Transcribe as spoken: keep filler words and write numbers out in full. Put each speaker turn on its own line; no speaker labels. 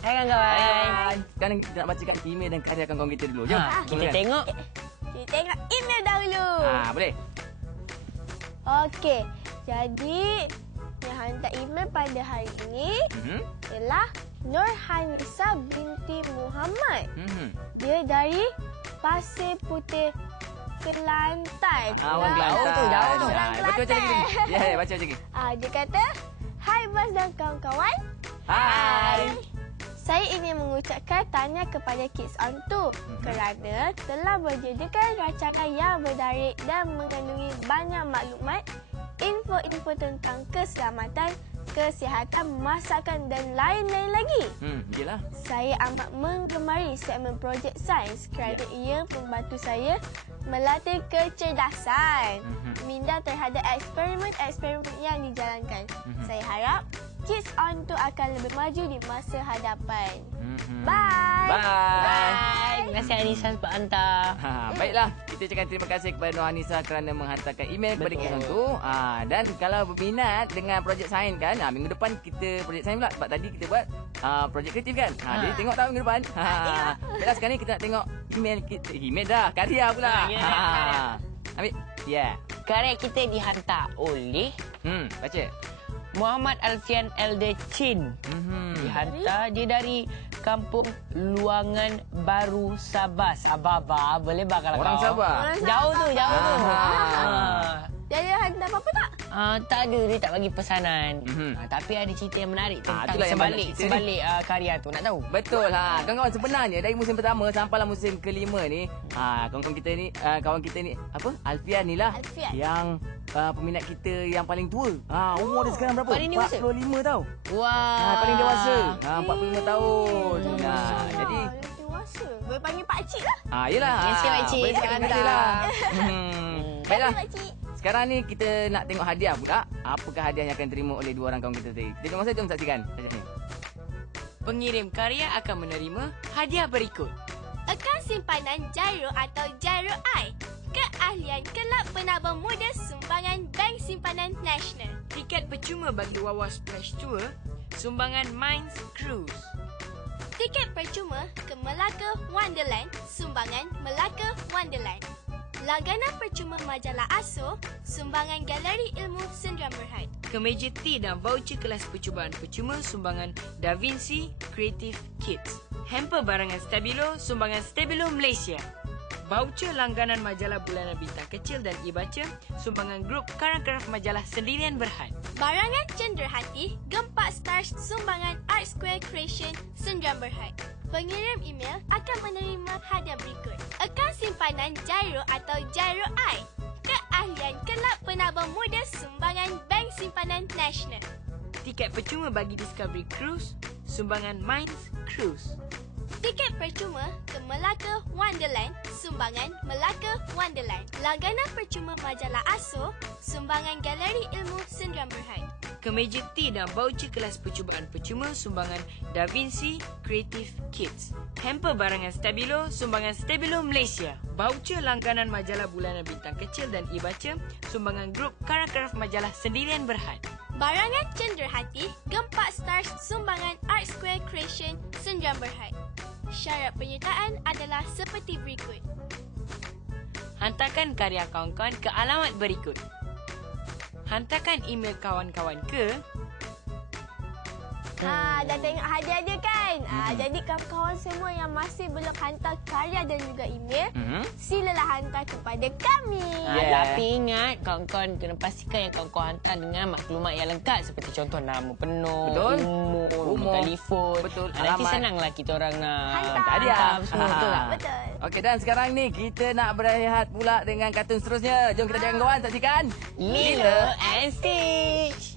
Hai kawan-kawan.
Sekarang kita nak bacakan email dan karya kawan-kawan kita dulu. Jom.
Ha, kita tengok.
Kita tengok email dahulu.
Ah, boleh.
Okey. Jadi, yang hantar email pada hari ini
Mhm.
ialah Nurhanisa binti Muhammad.
Mhm.
Dia dari Pasir Putih, Kelantan.
Ah, orang Kelantan.
Jauh tu, jauh tu.
Orang
Ah, baca macam
Kelantan.
lagi. Ya, baca macam ni.
Ah, dia kata, "Hai Bas dan kawan-kawan.
Hai.
Saya ingin mengucapkan tahniah kepada Kids On Tour
Mhm.
kerana telah menyediakan rancangan yang menarik dan mengandungi banyak maklumat, info-info tentang keselamatan, kesihatan, masakan dan lain-lain lagi.
Hmm, iyalah.
Saya amat menggemari segmen projek sains kerana ia membantu saya melatih kecerdasan,
Mhm.
minda terhadap eksperimen-eksperimen yang dijalankan.
Mhm.
Saya harap Kids On Tour akan lebih maju di masa hadapan.
Mhm.
Bye.
Bye.
Bye. Terima kasih Anissa sebab hantar.
Ha, baiklah, kita ucapkan terima kasih kepada Nurhanisa kerana menghantarkan email kepada
Betul.
kita tu. Ha, dan kalau berminat dengan projek sains kan, ha, minggu depan kita projek sains pula sebab tadi kita buat uh, projek kreatif kan. Ha,
Ha.
Jadi tengok tahu minggu depan. Ha, baiklah sekarang ni kita nak tengok email kita. Email dah, karya pula.
Ha, ya, karya.
Ambil. Ya. Yeah.
Karya kita dihantar oleh
Hmm, baca.
Muhammad Alfian Elde Chin.
Mhm.
Dihantar dia dari Kampung Luangan Baru Sabah. Sabah, boleh bah kalau
Orang
kau.
Sabah.
Orang
Jauh tu, jauh tu.
Ah.
Ah.
Dia ada hantar apa-apa tak?
Ah, tak ada, dia tak bagi pesanan.
Mhm.
Ah, tapi ada cerita yang menarik
Ah,
tentang
itulah yang banyak
sebalik
cerita ni.
sebalik ah, karya tu. Nak tahu?
Betul ha. Kawan-kawan sebenarnya dari musim pertama sampailah musim kelima ni, ha, kawan-kawan kita ni, uh, kawan kita ni apa? Alfian ni lah
Alfian.
yang uh, peminat kita yang paling tua. Ha, umur dia sekarang berapa?
Paling dewasa?
empat puluh lima tau.
Wah.
Ha, paling dewasa. Ha, empat puluh lima tahun.
Eh,
Ha,
dewasa.
jadi
Dia dewasa. Boleh panggil pakcik lah.
ha, yelah.
Terima kasih, pakcik.
Boleh cakap terima kasih lah. Hmm.
Terima
Baiklah.
kasih, pakcik.
Sekarang ni kita nak tengok hadiah pula. Apakah hadiah yang akan terima oleh dua orang kawan kita tadi? Kita tengok masa, jom saksikan. Macam ni.
Pengirim karya akan menerima hadiah berikut.
Akaun simpanan Gyro atau Gyro I. Keahlian Kelab Penabung Muda Sumbangan Bank Simpanan Nasional.
Tiket percuma bagi Wawa Splash Tour, sumbangan Minds Cruise.
Tiket percuma ke Melaka Wonderland, sumbangan Melaka Wonderland. Langganan percuma majalah ASO, sumbangan Galeri Ilmu Sendirian Berhad.
Kemeja T dan voucher kelas percubaan percuma, sumbangan Da Vinci Creative Kids. Hamper barangan Stabilo, sumbangan Stabilo Malaysia. Voucher langganan majalah bulanan Bintang Kecil dan e-baca, sumbangan grup Karang Craft Majalah Sendirian Berhad.
Barangan Cenderhati, Gempak Stars, sumbangan Art Square Creation, Sendirian Berhad. Pengirim email akan menerima hadiah berikut. Akaun simpanan Gyro atau Gyro I. Keahlian Kelab Penabung Muda Sumbangan Bank Simpanan Nasional.
Tiket percuma bagi Discovery Cruise, sumbangan Minds Cruise.
Tiket percuma ke Melaka Wonderland, sumbangan Melaka Wonderland. Langganan percuma majalah ASO, sumbangan Galeri Ilmu Sendirian Berhad.
Kemeja T dan voucher kelas percubaan percuma, sumbangan Da Vinci Creative Kids. Hamper barangan Stabilo, sumbangan Stabilo Malaysia. Voucher langganan majalah bulanan Bintang Kecil dan e-baca, sumbangan grup Karang Craft Majalah Sendirian Berhad.
Barangan Cenderhati, Gempak Stars, sumbangan Art Square Creation, Sendirian Berhad. Syarat penyertaan adalah seperti berikut.
Hantarkan karya kawan-kawan ke alamat berikut. Hantarkan email kawan-kawan ke
Ha, dah tengok hadiah dia kan? Ha, jadi kawan-kawan semua yang masih belum hantar karya dan juga email,
Mhm.
silalah hantar kepada kami.
Ha,
Yeah.
Tapi ingat, kawan-kawan kena pastikan yang kawan-kawan hantar dengan maklumat yang lengkap seperti contoh nama penuh,
Betul.
umur,
Umur.
umur telefon.
Betul,
Ha, nanti
alamat.
senanglah kita orang nak
Hantar.
hadiah semua,
Ha.
betul tak?
Betul.
Okey, dan sekarang ni kita nak berehat pula dengan kartun seterusnya. Jom kita jangan kawan saksikan
Lilo and Stitch.